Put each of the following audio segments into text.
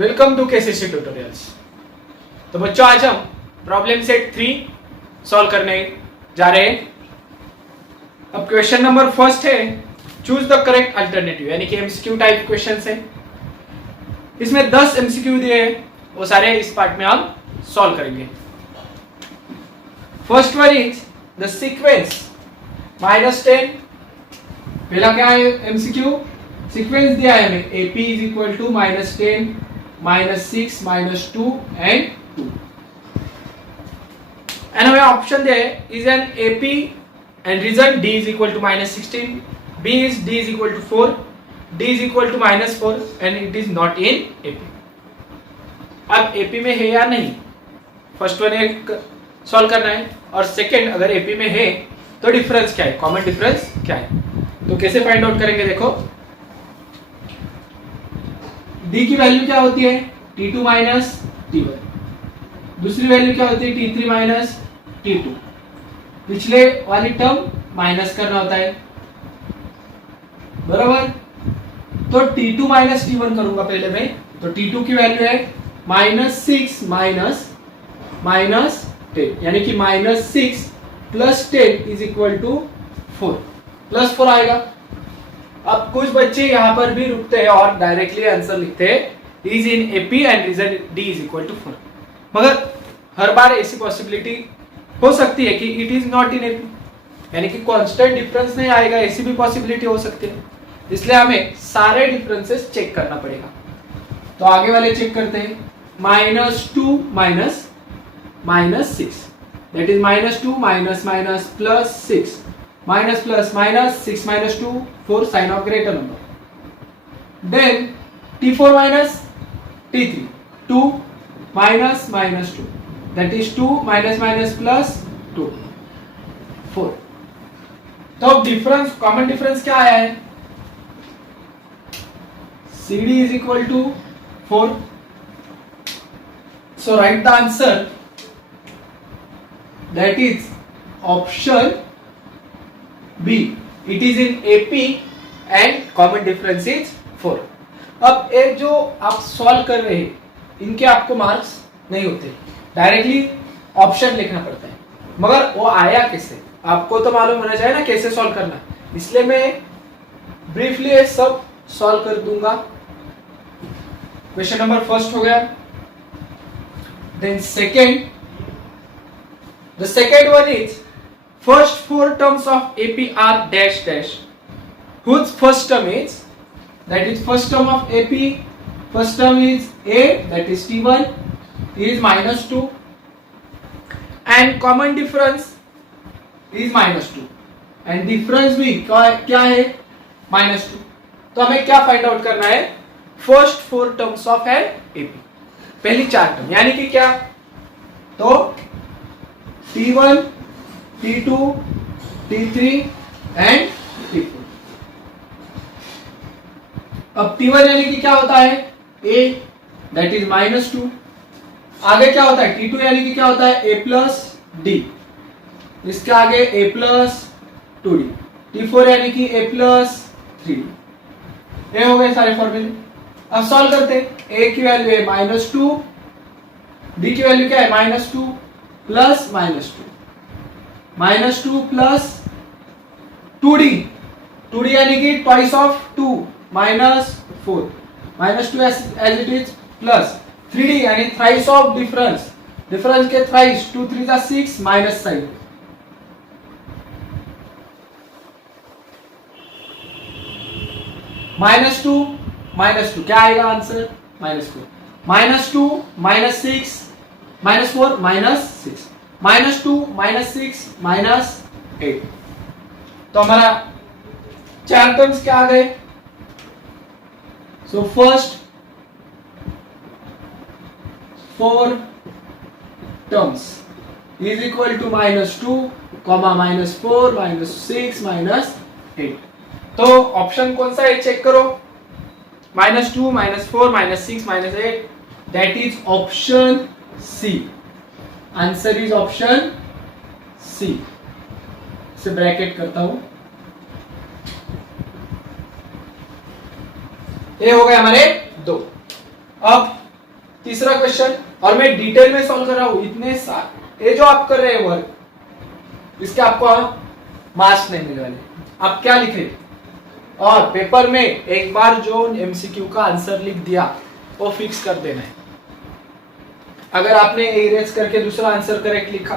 Welcome to KCC tutorials. तो बच्चों आज हम प्रॉब्लम सेट 3 सॉल्व करने जा रहे हैं। अब क्वेश्चन नंबर फर्स्ट है चूज द करेक्ट अल्टरनेटिव, यानी कि एमसीक्यू टाइप क्वेश्चन है। इसमें 10 एमसीक्यू दिए हैं, वो सारे इस पार्ट में हम सॉल्व करेंगे। First one is the sequence -10। पहला क्या है एमसीक्यू, सीक्वेंस दिया है हमें AP is equal to -10 -6 -2 and 2 and हमें ऑप्शन दिया है is an AP and reason D is equal to -16, D is equal to 4, D is equal to -4 and it is not in AP। अब AP में है या नहीं, first one एक solve करना है, और सेकंड अगर AP में है तो डिफरेंस क्या है, कॉमन डिफरेंस क्या है। तो कैसे फाइंड आउट करेंगे, देखो D की वैल्यू क्या होती है T2 माइनस T1, दूसरी वैल्यू क्या होती है T3 माइनस T2, पिछले वाली टर्म माइनस करना होता है, बराबर। तो T2 माइनस T1 करूंगा पहले मैं, तो T2 की वैल्यू है -6 माइनस 10, यानी कि -6 प्लस 10 इज इक्वल टू 4, +4 आएगा। अब कुछ बच्चे यहां पर भी रुकते हैं और डायरेक्टली आंसर लिखते हैं is in AP and reason D is equal to 4, मगर हर बार ऐसी पॉसिबिलिटी हो सकती है कि it is not in AP, यानी कि कांस्टेंट डिफरेंस नहीं आएगा, ऐसी भी पॉसिबिलिटी हो सकती है। इसलिए हमें सारे डिफरेंसेस चेक करना पड़ेगा। तो आगे वाले चेक करते हैं, -2 minus -6 that is -2 minus minus +6 minus plus minus 6 minus 2 4 sign of greater number, then T4 minus T3 2 minus minus 2 that is 2 minus minus plus 2 4। तो डिफरेंस, कॉमन डिफरेंस क्या आया है, CD is equal to 4। So right the answer, that is option B, it is in AP and common difference is 4। अब ये जो आप solve कर रहे हैं इनके आपको मार्क्स नहीं होते, डायरेक्टली ऑप्शन लिखना पड़ता है, मगर वो आया कैसे आपको तो मालूम होना चाहिए ना कैसे सॉल्व करना है, इसलिए मैं ब्रीफली ये सब सॉल्व कर दूंगा। क्वेश्चन नंबर फर्स्ट हो गया, then second, the second one is first 4 terms of AP are dash dash, whose first term is, that is first term of AP, first term is A, that is T1 is -2 and common difference is -2 and difference भी क्या है -2। तो हमें क्या find out करना है, first 4 terms of an AP, पहली 4 term, यानी कि क्या, तो T1 T2 T3 and T4। अब T1 यानी कि क्या होता है A, दैट इज -2, आगे क्या होता है T2 यानी कि क्या होता है A प्लस D, इसके आगे A प्लस 2D, T4 यानी कि A प्लस 3D। ये हो गए सारे फॉर्मूले। अब सॉल्व करते हैं, A की वैल्यू है -2, D की वैल्यू क्या है -2 प्लस -2 -2 प्लस 2D, 2D यानी कि twice of 2 -4 -2 as it is plus 3D यानी थ्राइस ऑफ डिफरेंस, डिफरेंस के थ्राइस 2 3 6 माइनस साइन, -2 क्या आएगा आंसर -4 -2 -6 -4 -6 -2 -6 -8। तो हमारा 4 टर्म्स क्या आ गए, so first 4 terms is equal to -2, -4 -6 -8। तो ऑप्शन कौन सा है चेक करो, -2 -4 -6 -8, that is option C। Answer is option C। इसे ब्रैकेट करता हूं, ये हो गए हमारे 2। अब तीसरा क्वेश्चन, और मैं डिटेल में सॉल्व कर रहा हूं, इतने ये जो आप कर रहे हैं वर्क, इसके आपको मार्क्स नहीं मिलने वाले। आप क्या लिखे, और पेपर में एक बार जो एमसीक्यू का आंसर लिख दिया वो फिक्स कर देना है। अगर आपने इरेज करके दूसरा आंसर करेक्ट लिखा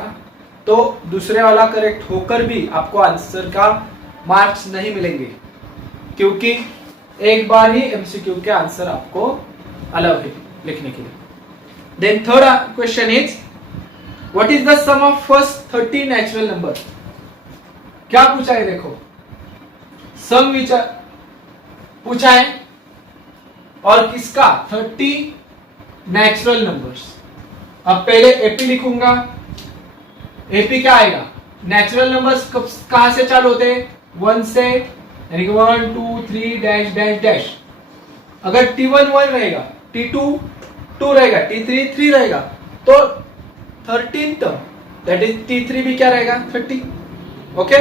तो दूसरे वाला करेक्ट होकर भी आपको आंसर का मार्क्स नहीं मिलेंगे, क्योंकि एक बार ही एमसीक्यू के आंसर आपको अलग है लिखने के लिए। Then third question is, what is the sum of first 30 natural number. क्या पूछा है, देखो सम विचार पूछा है, और किसका, 30 नेचुरल नंबर्स। अब पहले एपी लिखूंगा। एपी क्या आएगा, नेचुरल नंबर्स कहां से चालू होते हैं, 1 से, यानी कि 1 2 3 डैश डैश डैश। अगर T1 1 रहेगा, T2 2 रहेगा, T3 3 रहेगा, तो 13 दैट इज T3 भी क्या रहेगा, 30। ओके,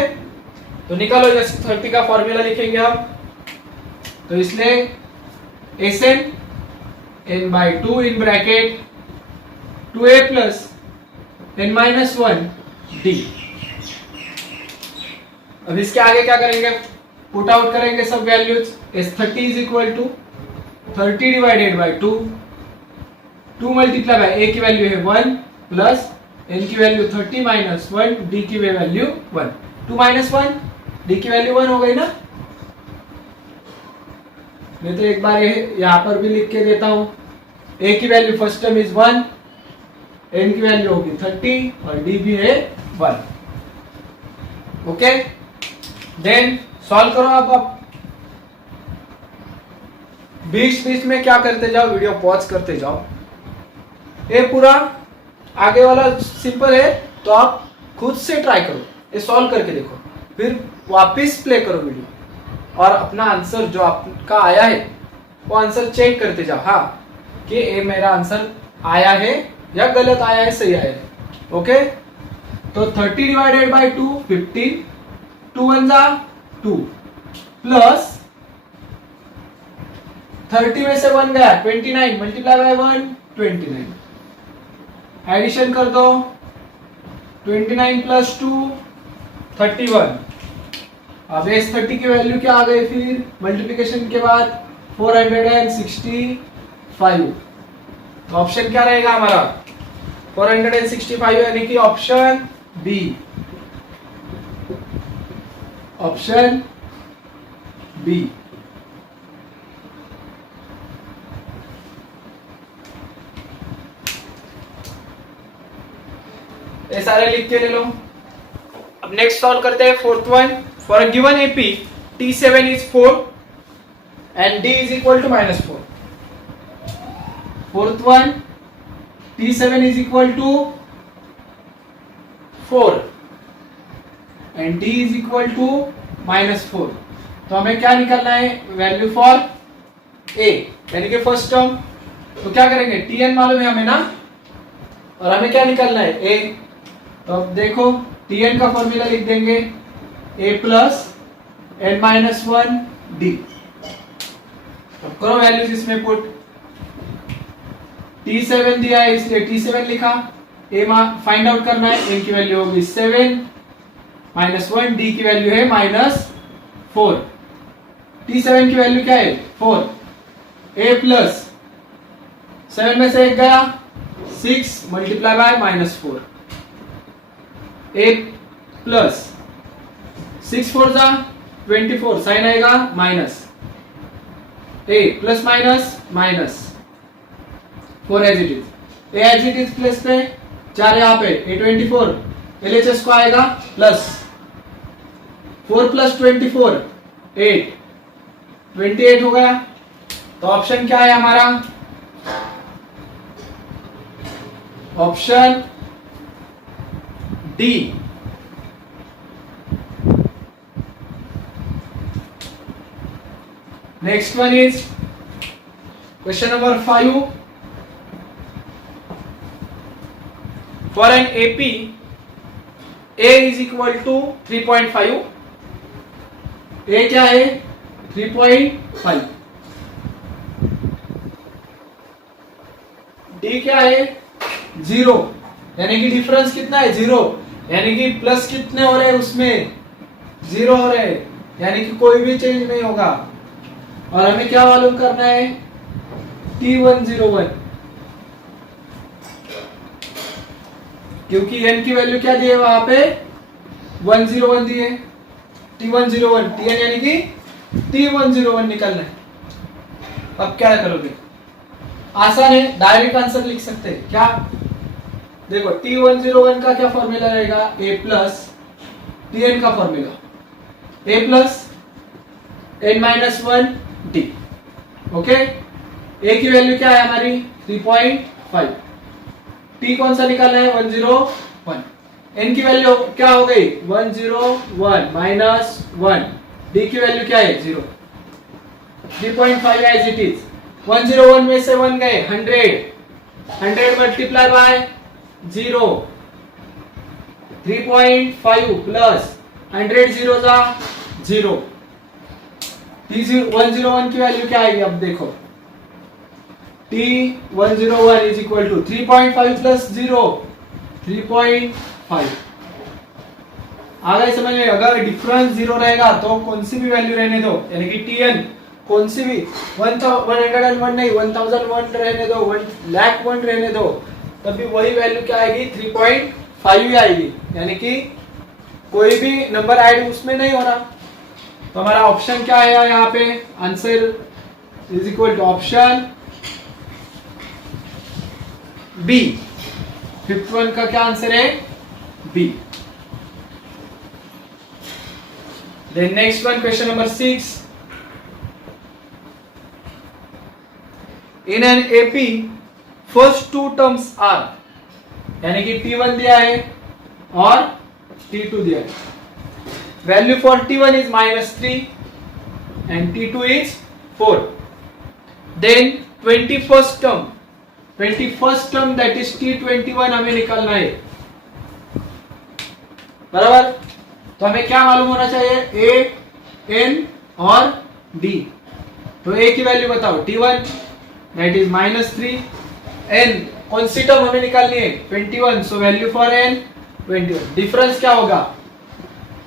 तो निकालो, जैसे 30 का फॉर्मूला लिखेंगे हम, तो इसलिए Sn n/2 इन bracket 2a plus n-1 d। अब इसके आगे क्या करेंगे, पुट आउट करेंगे सब values. S30 is equal to 30 divided by 2, 2 multiply by a की वैल्यू है 1 प्लस n की वैल्यू 30 माइनस 1, d की वैल्यू 1, 2 माइनस 1, d की वैल्यू 1 हो गई ना। मैं तो एक बार ये यहां पर भी लिख के देता हूं, a की value first term is 1, n की वैल्यू होगी 30 और d भी है 1। ओके, देन सॉल्व करो। आप बीच बीच में क्या करते जाओ, वीडियो पॉज करते जाओ। ये पूरा आगे वाला सिंपल है, तो आप खुद से ट्राई करो, ये सॉल्व करके देखो, फिर वापस प्ले करो वीडियो, और अपना आंसर जो आपका आया है वो आंसर चेक करते जाओ, हाँ कि ये मेरा आंसर आया है या गलत आया है, सही आया है। ओके, तो 30 डिवाइडेड बाई 2 15, 2 1 जा 2 प्लस 30 में से 1 गया 29, मल्टीप्लाई बाय 1 29, एडिशन कर दो, 29 प्लस 2 31। अब इस 30 की वैल्यू क्या आ गई, फिर मल्टीप्लिकेशन के बाद 465। तो ऑप्शन क्या रहेगा हमारा, 465, यानी कि ऑप्शन बी, ऑप्शन बी। ये सारे लिख के ले लो। अब नेक्स्ट सॉल्व करते हैं fourth one. For given AP T7 is 4 and D is equal to -4। Fourth one, T7 is equal to 4 and D is equal to -4। तो हमें क्या निकालना है, वैल्यू फॉर A, यानी कि फर्स्ट टर्म। तो क्या करेंगे, Tn मालूम है हमें ना, और हमें क्या निकालना है, A। तो अब देखो Tn का फॉर्मूला लिख देंगे, A प्लस n-1 D। अब करो वैल्यूज इसमें पुट। T7 दिया है इसलिए T7 लिखा, A फाइंड आउट करना है, n की वैल्यू होगी 7 -1, D की वैल्यू है -4। T7 की वैल्यू क्या है, 4। A प्लस 7 में से 1 गया 6 मल्टीप्लाई बाय -4, A प्लस 6 4 जा 24, साइन आएगा minus, A plus minus minus 4 as it is, A as it is plus पे 4 यहाँ पे, ए 24 LHS को आएगा प्लस 4 प्लस 24 8, 28 हो गया। तो ऑप्शन क्या है हमारा, option D. Next one is question number 5। For an AP, A is equal to 3.5। A क्या है, 3.5। टी क्या है 0, यानी कि डिफरेंस कितना है 0, यानी कि प्लस कितने हो रहे हैं उसमें 0 हो रहे हैं, यानी कि कोई भी चेंज नहीं होगा। और हमें क्या मालूम करना है T101, क्योंकि n की वैल्यू क्या दी है वहां पे 101 दी है, T101 Tn यानी कि T101 निकलना है। अब क्या करोगे, आसान है, डायरेक्ट आंसर लिख सकते हैं। क्या देखो T101 का क्या फॉर्मूला रहेगा, a प्लस Tn का formula a plus n-1 t। Okay, a की वैल्यू क्या है हमारी 3.5, t कौन सा निकालना है 101, n की वैल्यू क्या हो गई 101 माइनस 1, d की वैल्यू क्या है 0, 3.5 एज इट इज। 101 में से 1 गए 100 मल्टीप्लाई बाय 0, 3.5 प्लस 100 जीरो जा 0, T101 की वैल्यू क्या आएगी, अब देखो T101 is equal to 3.5 plus 0 3.5। आ गई समझ में, अगर डिफरेंस 0 रहेगा तो कौन सी भी वैल्यू रहने दो, यानी कि Tn कौन सी भी 101 नहीं 1001 रहने दो, 1,00,000 रहने दो, तब भी वही वैल्यू क्या आएगी 3.5 ही आएगी, यानी कि कोई भी नंबर ऐड उसमें नहीं हो रहा। तो हमारा ऑप्शन क्या है यहाँ पे, answer is equal to option B, 5th one का क्या आंसर है B. Then next one, question number 6, in an AP first two terms are, यानी कि T1 दिया है और T2 दिया है। Value for T1 is -3 and T2 is 4. Then 21st term that is T21 हमें निकालना है, बराबर। तो हमें क्या मालूम होना चाहिए A, N और D। तो A की वैल्यू बताओ T1 that is -3, N कौन सी टर्म हमें निकालनी है 21, so value for N 21। Difference क्या होगा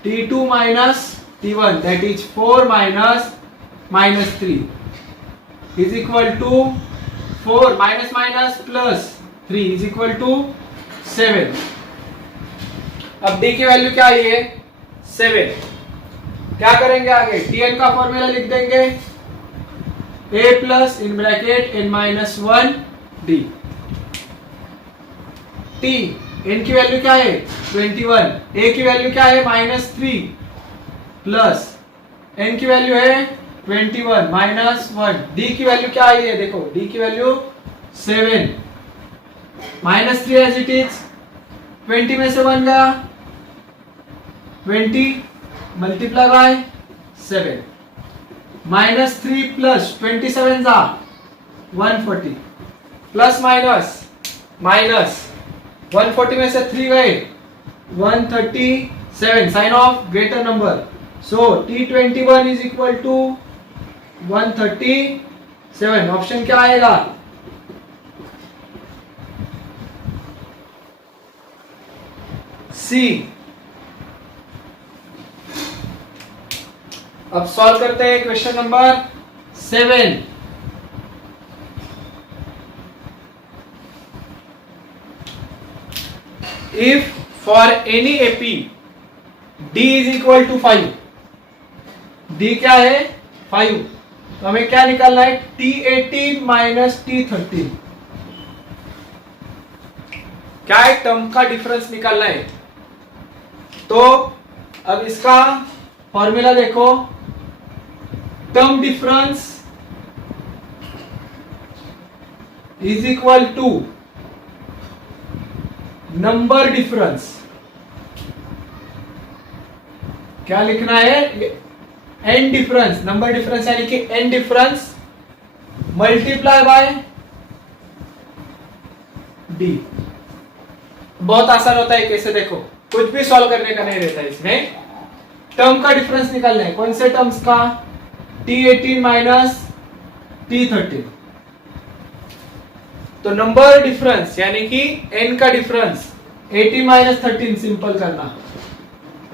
T2 minus T1 that is 4 minus 3 is equal to 4 minus plus 3 is equal to 7। अब D की वैल्यू क्या आई है 7। क्या करेंगे आगे, Tn का फॉर्मूला लिख देंगे a plus in bracket n-1 d। T n की वैल्यू क्या है 21, a की वैल्यू क्या है -3 प्लस n की वैल्यू है 21 -1, d की वैल्यू क्या आई है देखो, d की वैल्यू 7, -3 एज इट इज, 20 में से 1 गया 20 मल्टीप्लाई बाय 7, -3 प्लस 27 जा 140 प्लस माइनस 140 में से 3 गए 137, sign of greater number, so T21 is equal to 137। Option क्या आएगा सी। अब सॉल्व करते हैं question number 7। If for any AP D is equal to 5, D क्या है 5, तो हमें क्या निकालना है T18 माइनस T13, क्या है टर्म का डिफरेंस निकालना है। तो अब इसका फॉर्मूला देखो, term difference is equal to number difference. क्या लिखना है एन डिफरेंस, नंबर डिफरेंस यानी कि n difference multiply by d. बहुत आसान होता है, कैसे देखो, कुछ भी सॉल्व करने का नहीं रहता है, इसमें टर्म का डिफरेंस निकालना है। कौन से टर्म्स का T18 माइनस T13, तो नंबर डिफरेंस यानी कि n का डिफरेंस 18 माइनस 13 सिंपल करना।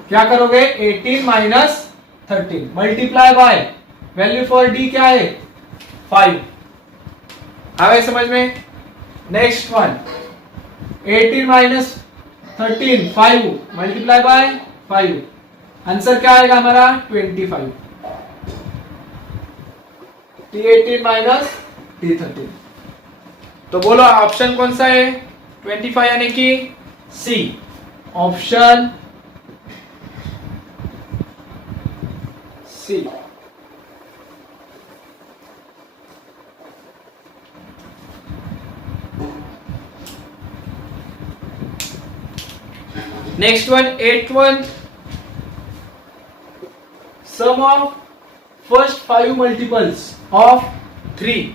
क्या करोगे 18 minus 13 multiply by value for d क्या है 5। आ गए समझ में। Next one 18 minus 13 5 multiply by 5 answer क्या आएगा हमारा 25। T18 माइनस T13 तो बोलो ऑप्शन कौन सा है 25 यानी कि C option C. Next one 8th one sum of first 5 multiples of 3।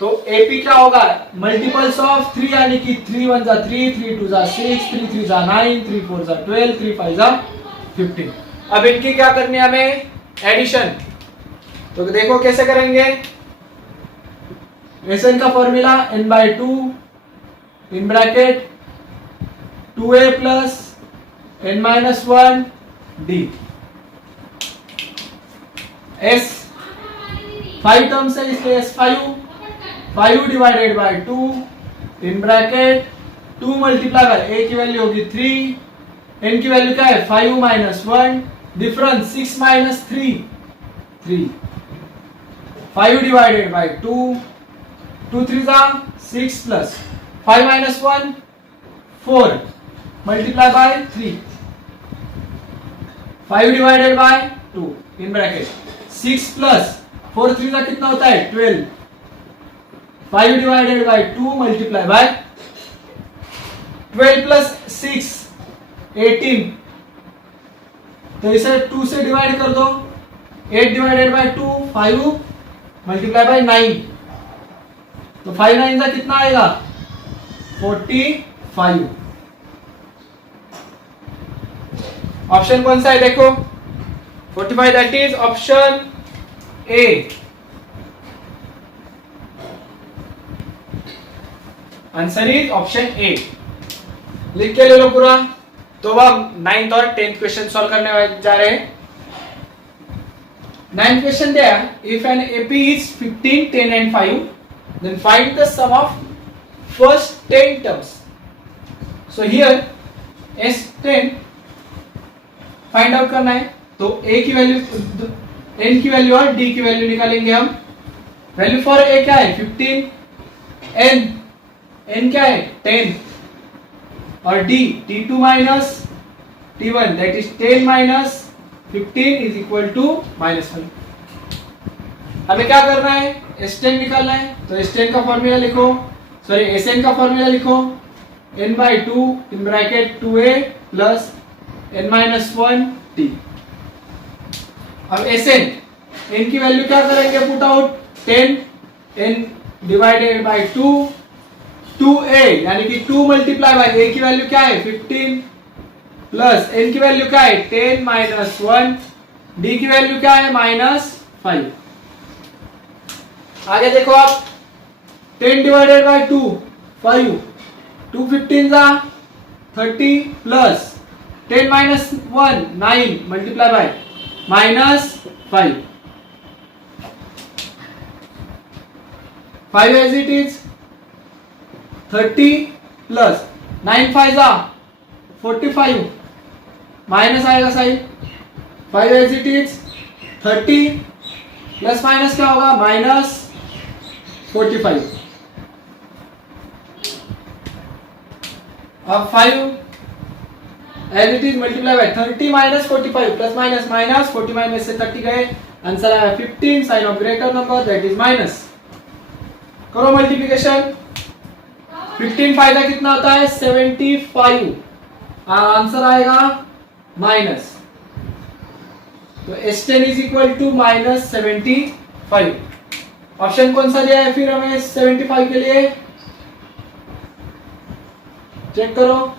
तो एपी क्या होगा मल्टीपल्स ऑफ 3 यानी कि 3 1 जा 3 3 2 जा 6 3 3 जा 9 3 4 जा 12 3 5 जा 15। अब इनकी क्या करनी है हमें एडिशन। तो देखो कैसे करेंगे। एसएन का फॉर्मूला n/2 इन bracket 2a plus n-1 d। s 5 terms है इसलिए s 5 divided by 2 in bracket 2 multiply by a की वैल्यू होगी 3 n की वैल्यू क्या है 5 minus 1 difference 6 minus 3 5 divided by 2 2 3 जा 6 plus 5 minus 1 4 multiply by 3 5 divided by 2 in bracket 6 plus 4 3 का कितना होता है 12 5 divided by 2 multiply by 12 plus 6 18। तो इसे 2 से डिवाइड कर दो 8 डिवाइडेड बाय 2 5 मल्टीप्लाई बाय 9। तो 5 9 का कितना आएगा 45। ऑप्शन कौन सा है देखो 45 that is option A. Answer is option A. लिख के ले लो पूरा। तो अब हम 9th और 10th क्वेश्चन सॉल्व करने जा रहे हैं। 9th question there if an AP is 15 10 and 5 then find the sum of first 10 terms. So here S10 find out करना है। तो a की वैल्यू n की वैल्यू और d की वैल्यू निकालेंगे हम। वैल्यू फॉर a क्या है 15 n क्या है 10 और d t2 minus t1 that is 10 minus 15 is equal to -5। हमें क्या करना है S10 निकालना है। तो S10 का फॉर्मूला लिखो सॉरी Sn का फॉर्मूला लिखो n/2 इन bracket 2a plus n-1 t। अब Sn n की वैल्यू क्या करेंगे put out 10 n divided by 2 2a यानी कि 2 मल्टीप्लाई बाय a की वैल्यू क्या है 15 प्लस n की वैल्यू क्या है 10 माइनस 1 d की वैल्यू क्या है -5। आगे देखो आप 10 डिवाइडेड बाय 2 5 2 15 जा 30 प्लस 10 minus 1 9 multiply by -5 5 as it is 30 plus 9 5 जा 45 माइनस आएगा side 5 as it is 30 plus minus क्या होगा -45। अब 5 as it is multiply by 30 minus 45 plus minus minus 40 minus से 30 गए आंसर आया 15 sign of greater number that is minus. करो multiplication 15 फायदा कितना होता है 75 आंसर आएगा माइनस। तो S10 is equal to -75। Option कौन सा दिया है फिर हमें 75 के लिए चेक करो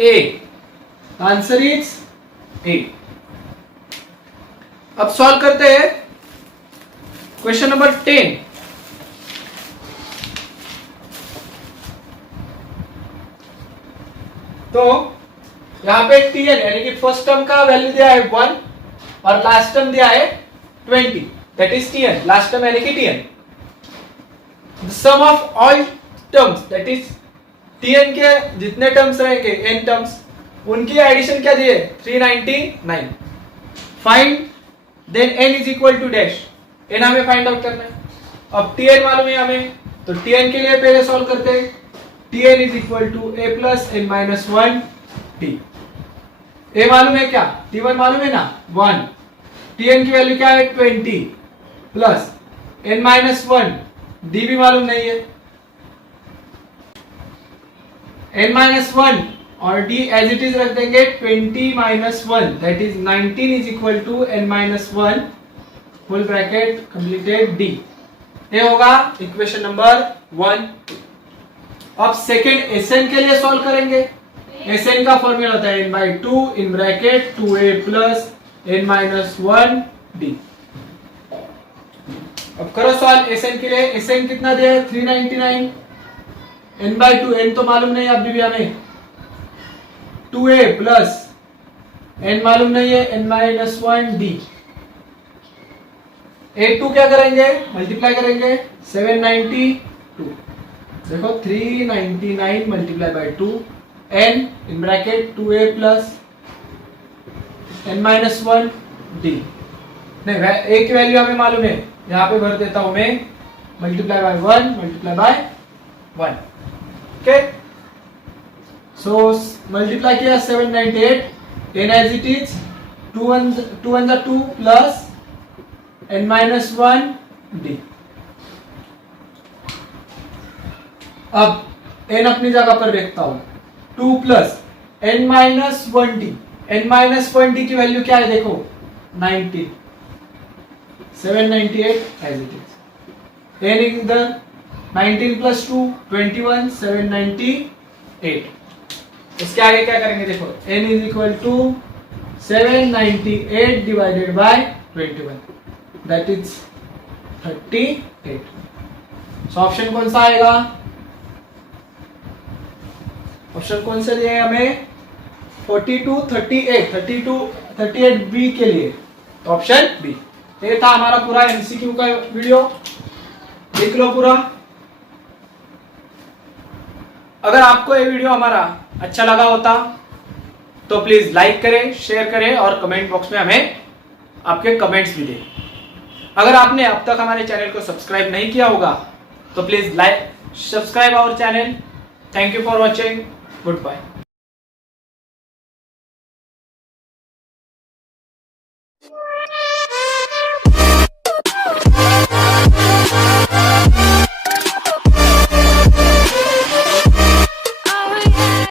ए। Answer is a. अब सॉल्व करते हैं क्वेश्चन नंबर 10। तो यहाँ पे tn यानी कि फर्स्ट टर्म का वैल्यू दिया है 1 और लास्ट टर्म दिया है 20, that is tn, last term यानी कि tn। The sum of all terms that is tn के जितने टर्म्स रहेंगे n टर्म्स, उनकी एडिशन क्या दिए 399। Find then n is equal to dash, n हमें फाइंड आउट करना है। अब tn मालूम है हमें, तो tn के लिए पहले सॉल्व करते हैं। tn is equal to a plus n minus 1 t। a मालूम है क्या, t1 मालूम है ना 1, tn की वैल्यू क्या है 20 प्लस n माइनस 1, d भी मालूम नहीं है, n माइनस 1 और d एज इट इज रख देंगे 20 minus 1 that is 19 is equal to n minus 1 full bracket completed d। ये होगा इक्वेशन नंबर 1। अब सेकेंड Sn के लिए सॉल्व करेंगे। Sn का फॉर्मूला होता है n by 2 in bracket 2a plus n minus 1 d। अब करो सॉल्व Sn के लिए। Sn कितना दिया है 399, n बाई 2, n तो मालूम नहीं अभी भी हमें, 2a प्लस n मालूम नहीं है n माइनस 1 d। a2 क्या करेंगे, मल्टीप्लाई करेंगे 792, देखो 399 multiply by 2 n in bracket 2a plus n minus 1 d। नहीं, a की वैल्यू हमें मालूम है, यहां पे भर देता हूं मैं, multiply by 1 multiply by 1। Okay, so multiply किया 798, n as it is 2 1 2 plus n minus 1 d। अब n अपनी जगह पर देखता हूं, 2 plus n minus 1 d, n minus 1 d की वैल्यू क्या है देखो 19, 798 as it is. n is the 19 plus 2 21, 798। इसके आगे क्या करेंगे देखो, n is equal to 798 divided by 21 that is 38। So option कौन सा आएगा, ऑप्शन कौन सा दिया है हमें 42 38 बी के लिए, तो ऑप्शन बी। ये था हमारा पूरा एमसीक्यू का वीडियो, देख लो पूरा। अगर आपको ये वीडियो हमारा अच्छा लगा होता तो प्लीज लाइक करें, शेयर करें और कमेंट बॉक्स में हमें आपके कमेंट्स भी दें। अगर आपने अब तक हमारे चैनल को सब्सक्राइब नहीं किया होगा तो please like subscribe our channel. Thank you for watching, good bye.